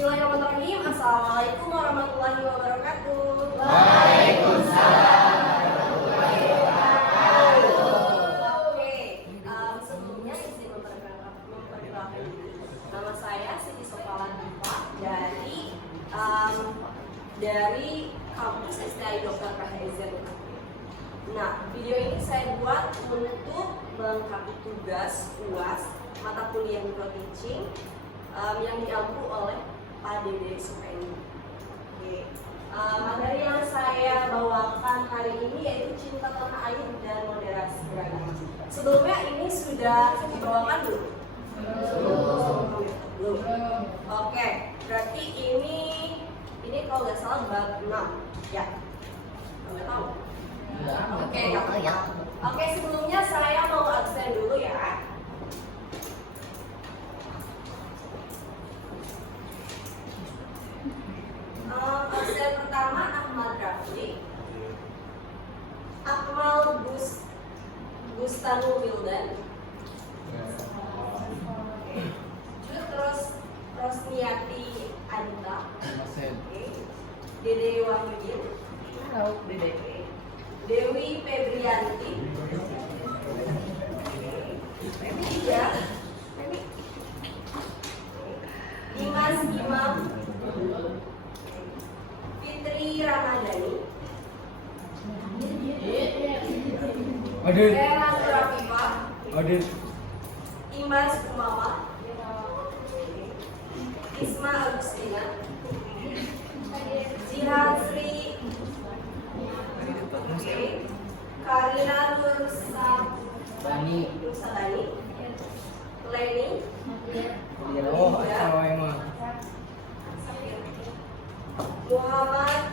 Bismillahirrahmanirrahim. Assalamualaikum warahmatullahi wabarakatuh. Waalaikumsalam. Oke, sebelumnya izin memperkenalkan diri. Nama saya Siti Sopalan Diva dari kampus STI Dr. KHZ. Nah, video ini saya buat untuk melengkapi tugas UAS mata kuliah micro-teaching yang diampu oleh Pak Dede Supendi. Oke. Materi yang saya bawakan hari ini yaitu cinta tanah air dan moderasi beragama. Sebelumnya ini sudah dibawakan belum? Belum. Oke, berarti ini kalau nggak salah bab 6 ya. Nggak tahu. Oke, nggak tahu ya. Oke, sebelumnya saya mau absen dulu ya. Absen pertama Ahmad Rafi, Akmal Bustanu Wildan, terus Rosniati Adita, Dede Wahyudin, Dewi Febrianti, Dimas Imam, Fitri Ramadhani, Era Surafifa, Imas Umama, Isma Agustina, Jihan Sri, Karina Nursadani, Leni, Muhammad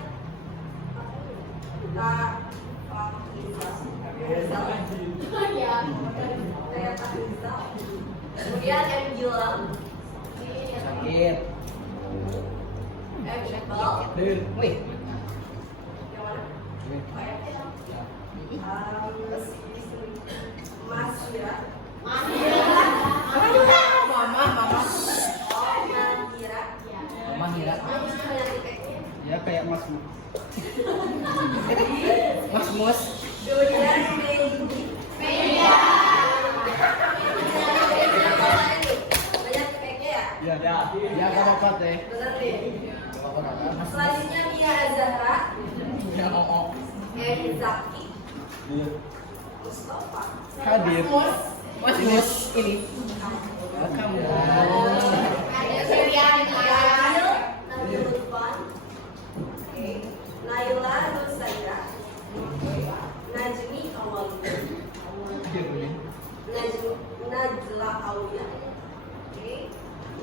kemudian M. Gilang, M. Iqbal, Mas Hira, Ya kayak Mas Mus. kemudian banyak kayaknya ya. Ya nggak apa-apa deh. Bener deh. Selanjutnya Nia Azahra, Edi Zaki, Mustafa, Hadir. Mas Mus ini. Kamu. Nabil Lutfan, Naila Nursaira, Najmi Awalina, Najla Aulia,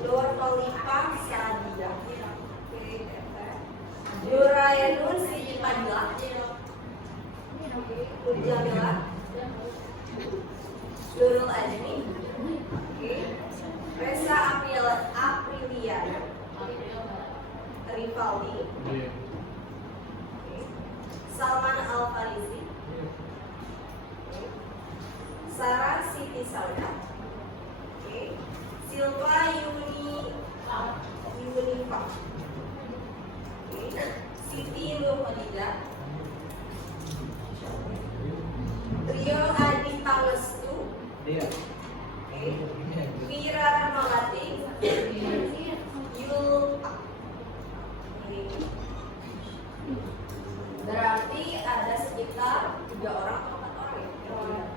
Nur Khalifa Sadia, Nurayanun Siti Padilla, Jamila, Nurul Ajmi, Reza Apriliana, Rivaldi, Salman Al-Farizi, Sarah Siti Sauda, Silva Yunifa, Siti Nurhalidah, Rio Adi Pangestu, Wira Rahmawati, Yulpa. Berarti ada sekitar 3 orang atau 4 orang ya?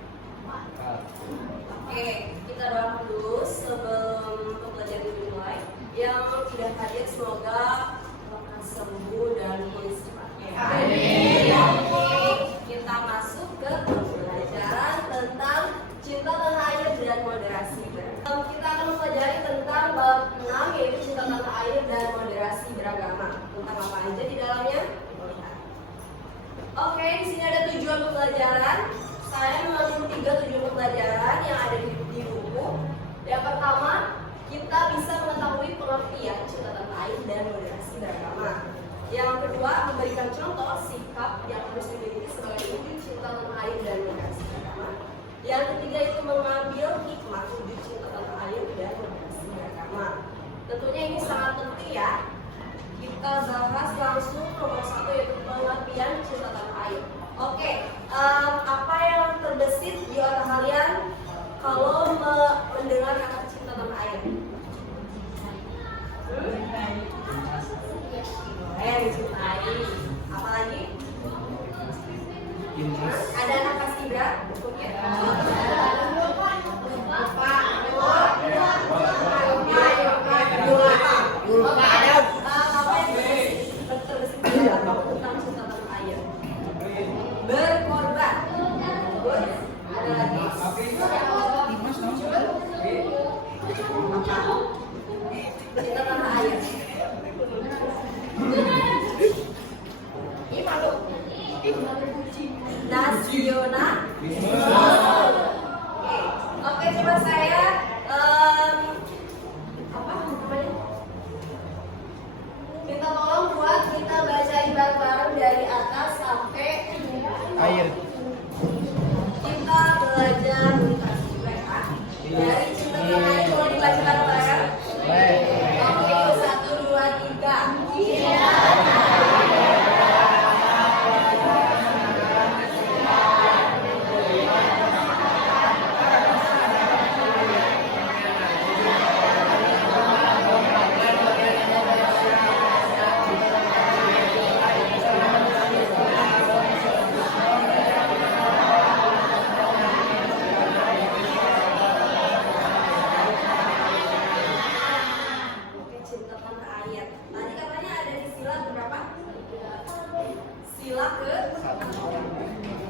Oke, kita doakan dulu sebelum pembelajaran dimulai. Yang tidak hadir semoga lekas sembuh dan pulih secepatnya. Amin. Oke, kita masuk ke pembelajaran tentang cinta tanah air dan moderasi beragama. Kita akan mempelajari tentang bab 6 yaitu cinta tanah air dan moderasi beragama. Tentang apa aja di dalamnya? Oke, di sini ada tujuan pembelajaran. Saya mengambil 3 tujuan pembelajaran yang ada di buku. Yang pertama, kita bisa mengetahui pengertian cinta tanah air dan moderasi beragama. Yang kedua, memberikan contoh sikap yang harus dimiliki sebagai wujud cinta tanah air dan moderasi beragama. Yang ketiga itu mengambil hikmah wujud cinta tanah air dan moderasi beragama. Tentunya ini sangat penting ya. Kita bahas langsung nomor 1 yaitu pengertian cinta tanah air. Oke, apa yang terbesit di otak kalian kalau mendengar kata cinta tanah air? Dicintai. Apalagi? Ada anak paskibra? Mungkin? Lupa. Apa yang terbesit di otak tentang cinta tanah air? Berkorban. Ada lagi? Cinta tanah air. Nasional. Oke, coba saya apa namanya? Minta tolong buat kita bacain bareng-bareng dari atas sampai Air. kita belajar literasi mereka. Dari cinta tanah air boleh dibaca bareng-bareng. Oke, 1, 2, 3. Oke, cinta tanah air. Tadi katanya ada di sila berapa? Sila ke Persatuan Indonesia.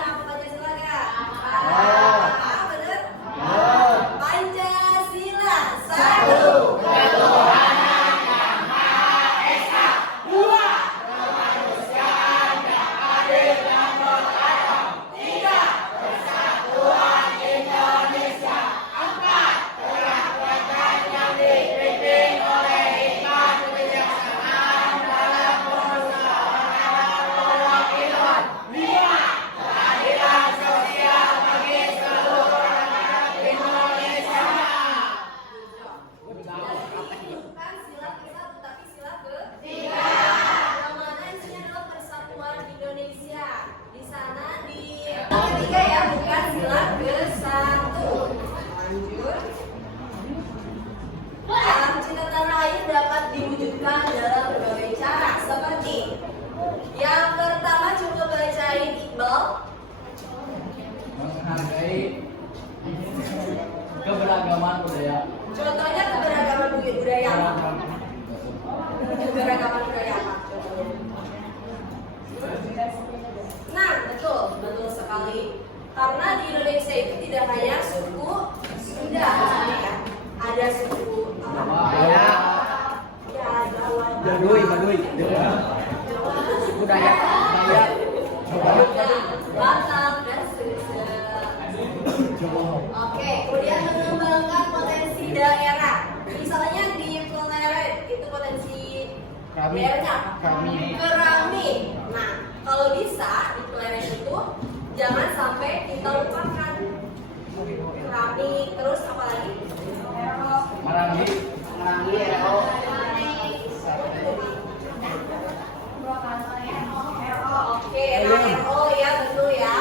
Apa Pancasila ya? Bener? Pancasila. 1. Bukan sila ke-1 tapi sila ke-3. Yang mana isinya adalah Persatuan Indonesia. Di sana di ketiga ya, bukan sila ke-1. Lanjut. Cinta tanah air dapat diwujudkan dalam berbagai cara seperti yang pertama, coba bacain Iqbal. Menghargai keberagaman budaya. Contohnya keberagaman budaya apa? Keberagaman budaya apa? Nah, betul sekali. Karena di Indonesia itu tidak hanya suku Sunda, ya. Ada suku apa? Ya. Ya, Jawa. Baduy. Budaya. Batak dan Oke, kemudian mengembangkan potensi daerah. Misalnya di Pleret itu potensi daerahnya apa? Keramik. Nah, kalau bisa di Pleret itu jangan sampai kita lupakan keramik. Terus apa lagi? Marangi. Oke, RO ya, betul ya.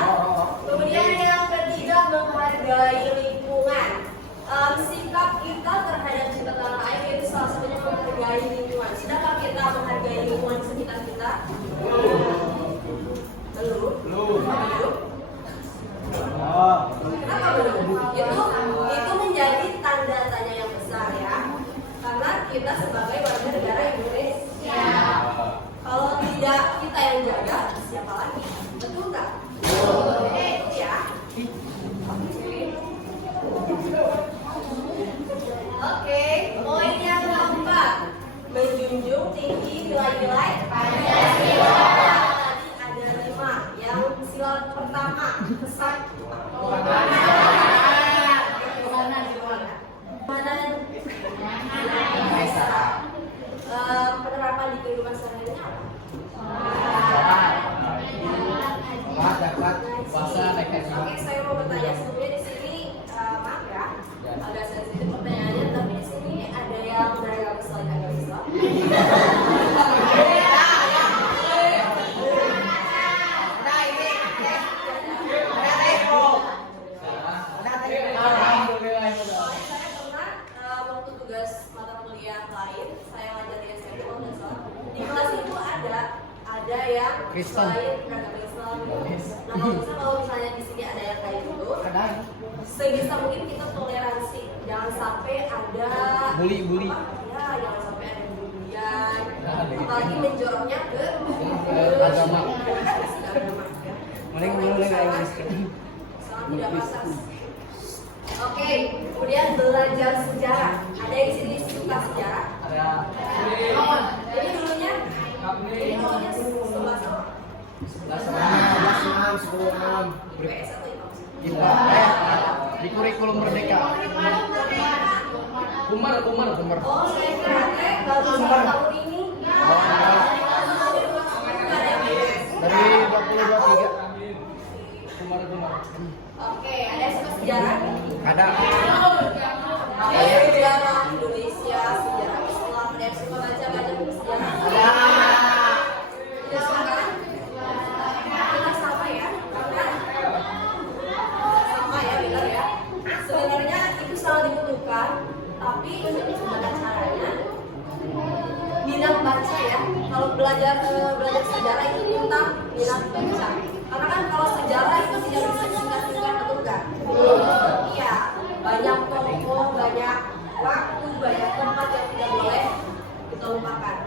Kemudian yang ketiga, menghargai lingkungan. Sikap kita terhadap cinta tanah air itu salah satunya menghargai lingkungan. Sedangkan kita menghargai lingkungan di sekitar kita? Belum. Kenapa belum? Itu menjadi tanda tanya yang besar ya. Karena kita sebagai warga negara Indonesia. Kalau tidak kita yang jaga, siapa lagi? Betul nggak? Itu ya. Oke, poin yang keempat, menjunjung tinggi nilai-nilai Pancasila. Tadi ada 5. Yang sila pertama, pesan penerapan di kehidupan sehari-hari apa? Oke, saya mau bertanya sebelumnya di sini Nah kalau misalnya di sini ada yang kayak gitu, Ada. sebisa mungkin kita toleransi, jangan sampai ada Bully. ya, jangan sampai ada bulian, apalagi menjoroknya ke Agama. agama. Mending kayak Inggris. Sangat tidak pantas. Oke, kemudian belajar sejarah. Ada yang di sini suka sejarah? Ada. Oh, jadi dulunya sebelas apa? 11 IPS atau IPA? Gila. Di kurikulum Merdeka. Kumar. Oh, saya kira baru tahun ini. Dari 2023. Kumar. Oke, ada yang suka sejarah? Ada. Sejarah Indonesia, sejarah Islam, ada yang suka baca buku sejarah? Ada. Tidak suka kan? Kita sama ya, karena sama ya, benar ya. Sebenarnya itu selalu dibutuhkan, tapi gimana caranya? Minat baca ya. Kalau belajar sejarah itu tentang minat baca. Karena kan kalau sejarah itu tidak bisa disingkat-singkat, betul nggak? Iya, banyak tokoh, banyak waktu, banyak tempat yang tidak boleh kita lupakan.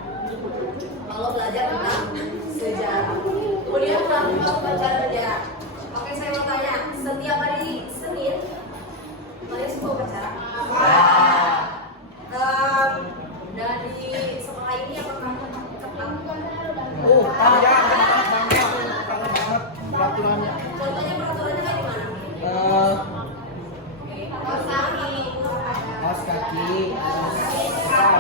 Kalau belajar tentang sejarah, kemudian melakukan bacaan sejarah. Oke, saya mau tanya, setiap hari Senin kalian suka upacara? Dan di sekolah ini apakah ketat? Oh, ada. Banget. Peraturannya. Contohnya peraturannya kayak gimana? Kaos kaki, hitam,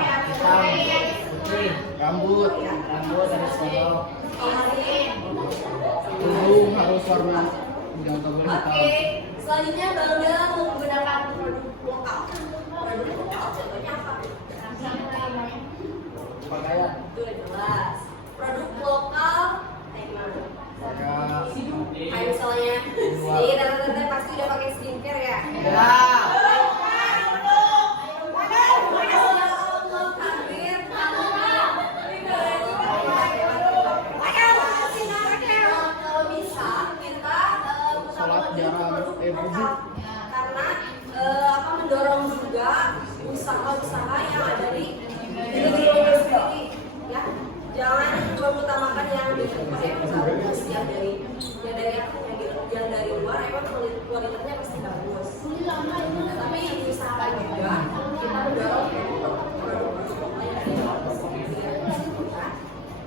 putih, rambut harus gondrong, tudung harus warna jangan boleh hitam. Oke, selanjutnya bangga menggunakan produk lokal. Produk lokal contohnya apa? Pakaian, Itu udah jelas. Produk lokal kayak gimana? Kayak misalnya, nih tante-tante pasti udah pakai skincare ya? Kalau bisa kita Sholat jarang, wujud. karena mendorong juga usaha-usaha yang ada di negeri kita sendiri, ya. Jangan mengutamakan yang harus yang dari yang dari luar emang kualitasnya pasti bagus. Tapi diusahakan juga kita mendorong produk-produk yang dari luar.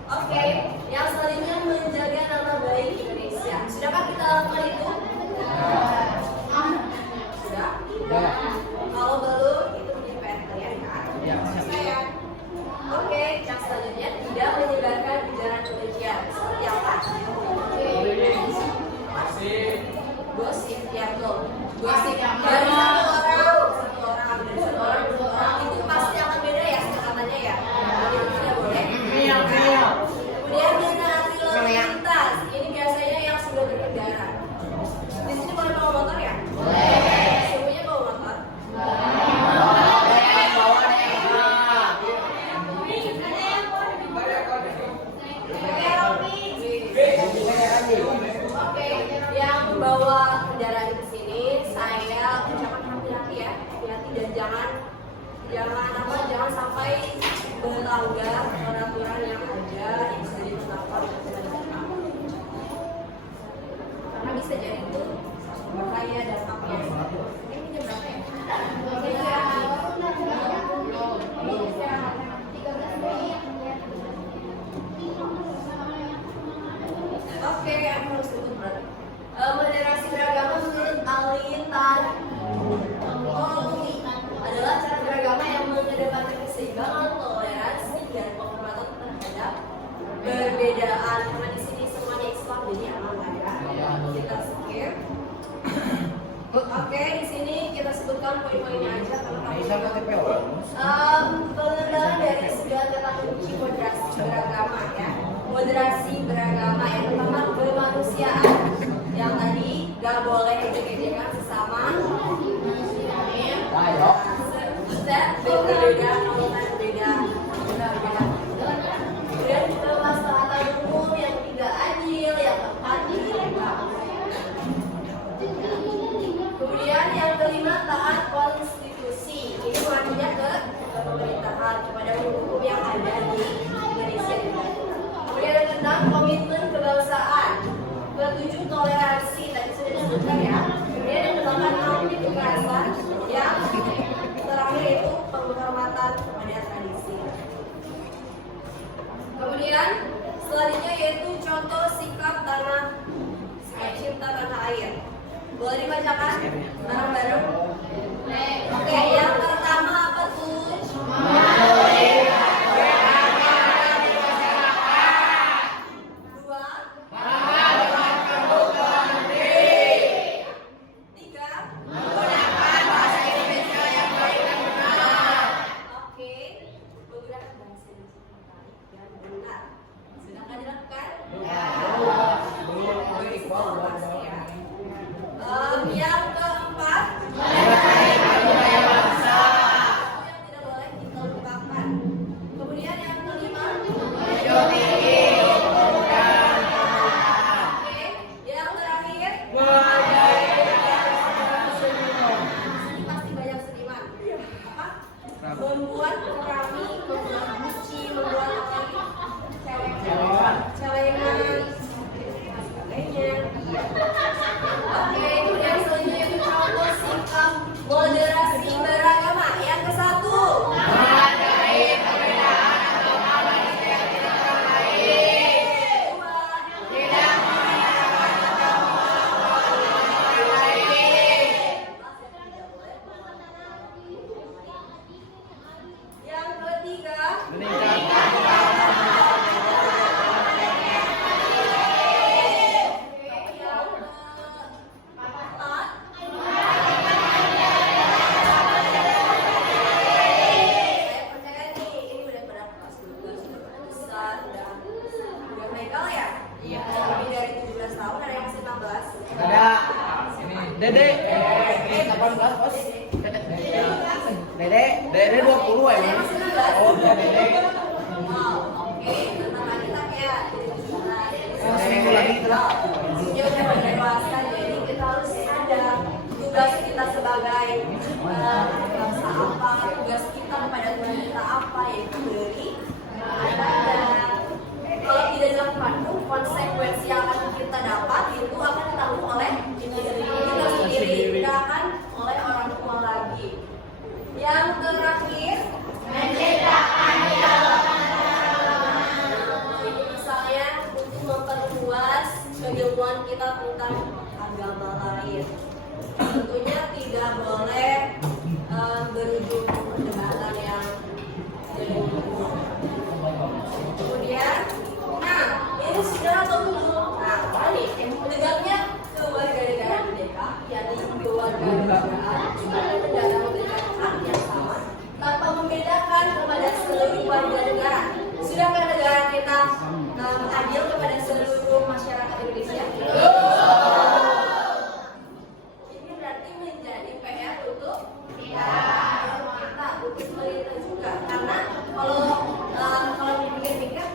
Oke, yang selanjutnya menjaga nama baik Indonesia. Sudahkah kita lakukan itu? Sudah? Kalau belum, itu menjadi PR kalian kan? Ya. Saya. Oke, yang selanjutnya tidak menyebarkan ujaran kebencian. Seperti apa? Gosip, ya betul. Gosip dari satu orang itu pasti akan beda ya kata-katanya ya. Jadi itu tidak boleh. Kemudian menaati lalu lintas. Ini biasanya yang sudah berkendara. Di sini boleh bawa motor ya? Semuanya bawa motor. Oke, yang membawa kendaraan ke sini, saya ucapkan hati-hati ya, hati-hati dan jangan sampai melanggar peraturan yang ada yang sudah ditetapkan oleh pemerintah. Karena bisa jadi itu bahaya dan apa yang ini jam berapa ya? Oke, aku harus sebut berat. Moderasi beragama menurut Alitan adalah cara beragama yang mengedepankan keseimbangan, toleransi, dan penghormatan terhadap perbedaan. Karena di sini semuanya Islam jadi aman lah ya. Kita skip. Oke, di sini kita sebutkan poin-poinnya aja karena pengembangan dari segala kata kunci moderasi beragama ya. Moderasi beragama yang pertama kemanusiaan. Yang tadi gak boleh ejek-ejekan sesama. Kita berbeda, kalau kan beda. Kemudian kemaslahatan umum, yang ketiga adil, yang keempat imbang. 7 toleransi tadi sudah disebutkan ya. Kemudian yang ke-8 audit kekerasan, yang terakhir itu penghormatan kepada tradisi. Kemudian selanjutnya yaitu contoh sikap cinta tanah air. Boleh dibacakan bareng-bareng? Oke, yang pertama apa tuh? Yang keempat, yang tidak boleh kita lupakan. Kemudian yang kelima, oke. Yang terakhir, ini pasti banyak seniman. Apa? Membuat keramik, membuat guci, membuat celengan, sebagainya. Oke, kemudian selanjutnya itu contoh sikap moderasi beragama. Yang ke-1, menghargai perbedaan agama manusia di negara lain. 2, tidak menyalahkan agama orang lain. Yang ketiga, Ada Dede 18 bos. Dede 20 ya. Oh, Dede. oke, tenang lagi lah ya. Seminggu lagi itu lah. Dia udah dewasa, jadi kita harus ada tugas kita sebagai bangsa apa, tugas kita kepada Tuhan kita apa, yaitu beri ibadah. Kalau tidak dilakukan pun konsekuensi yang akan kita dapat itu akan ditanggung oleh kita sendiri, tidak akan oleh orang tua lagi. Yang terakhir, menciptakan dialog misalnya untuk memperluas keilmuan kita tentang agama lain. Tentunya tidak boleh berujung perdebatan yang kemudian, ini sudah atau belum? Nah, balik tegaknya kewarganegaraan merdeka, yakni kewarganegaraan sebagai negara memberikan hak yang sama tanpa membedakan kepada seluruh warga negara. Sudahkah negara kita adil kepada seluruh masyarakat Indonesia? Ini berarti menjadi PR untuk kita, untuk pemerintah juga, karena kalau dipikir-pikir,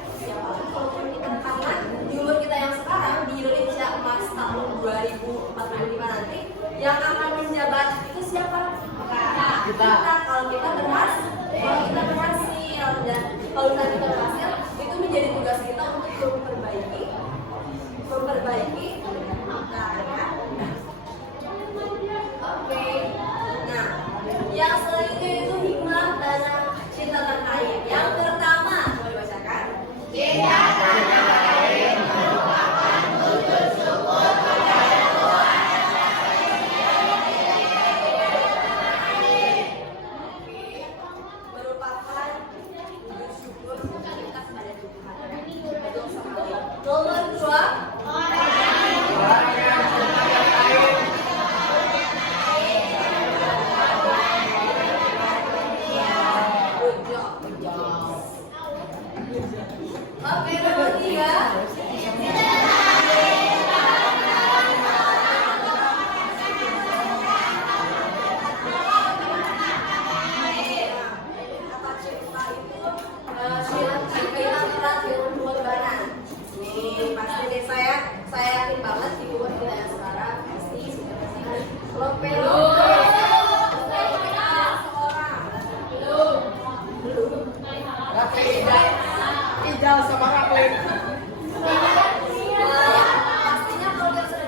kalau kita rekaman di umur kita yang sekarang di Indonesia emas tahun 2045 nanti, yang akan menjabat itu siapa? Kita. Kalau kita berhasil, dan kalau kita berhasil, itu menjadi tugas kita untuk memperbaiki Oke. Nah, yang selanjutnya itu hikmah tanah cinta tanah air. Yang pertama, boleh dibacakan? Cinta tanah air merupakan wujud syukur kepada Tuhan atas merupakan wujud syukur kita kepada Tuhan. Nomor 2, oke, nomor 3. Kata cinta itu kaitan erat dengan pengorbanan. Nih, pasti deh saya yakin banget di umur kita yang sekarang pasti sudah Ijal sama Raklin. pastinya kalau kita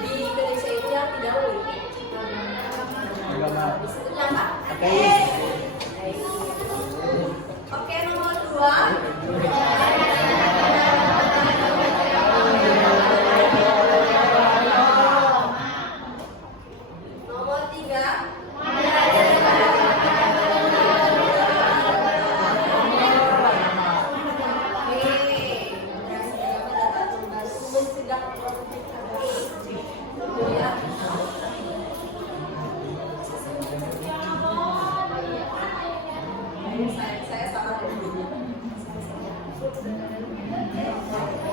di Indonesia itu yang tidak memiliki Agama. disebutnya apa? Ateis. Oke, nomor 2. Nomor 3. Saya salah.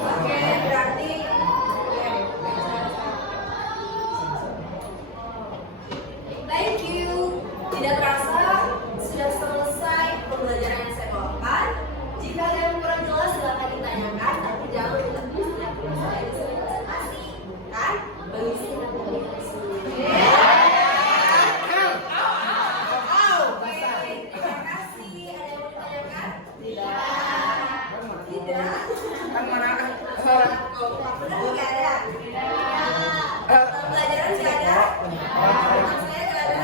Oke, berarti thank you. Tidak terasa sudah selesai pembelajaran yang saya bawakan. Jika ada yang kurang jelas silakan ditanyakan, tapi jangan lupa setiap saya di sini presentasi, kan? Mengisi nanti di sini. Oke, terima kasih. Ada yang mau ditanyakan? Tidak. Kan mana? Oh, benar nggak ada? Pelajaran nggak ada? Saya nggak ada.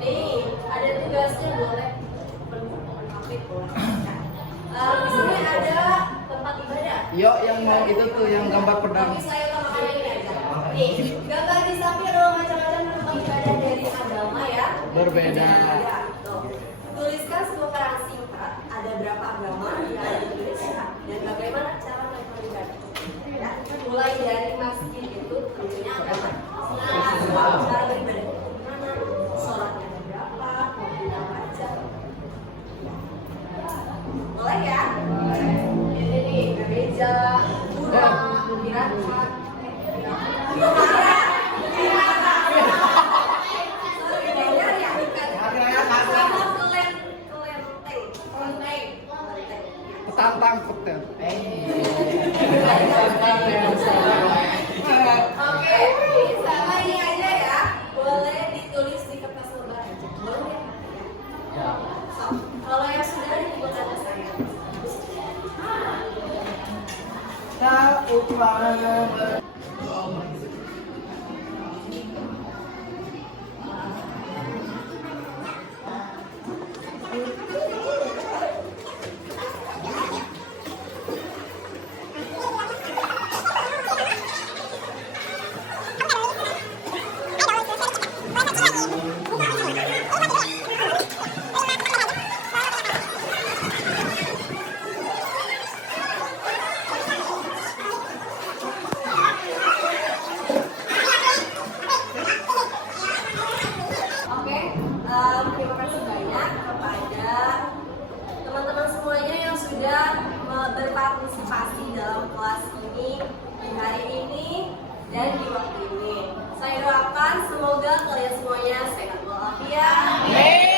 Nih, ada tugasnya boleh. Di sini ada tempat ibadah. Yuk yang mau itu tuh yang gambar pedang. Tapi saya tambahkan ini aja. Nih, gambar di samping ada macam-macam tempat ibadah dari agama ya. Berbeda. Ya, tuh. Tuliskan sebuah karangan singkat. Ada berapa agama yang ada di Indonesia dan bagaimana cara mereka beribadah. Ya, mulai dari masjid itu tentunya agama. Cara beribadah gimana? Sholatnya ada berapa? Waktunya apa aja? Boleh ya? Ini nih, gereja, Buddha, Tirakat. Petantang petel. Oke, sama ini aja ya. Boleh ditulis di kertas lembar aja. Boleh ya? So, kalau yang sudah dibuat ada saya. Tak upah. Oke, terima kasih banyak kepada teman-teman semuanya yang sudah berpartisipasi dalam kelas ini di hari ini dan di waktu ini. Saya doakan semoga kalian semuanya sehat walafiat.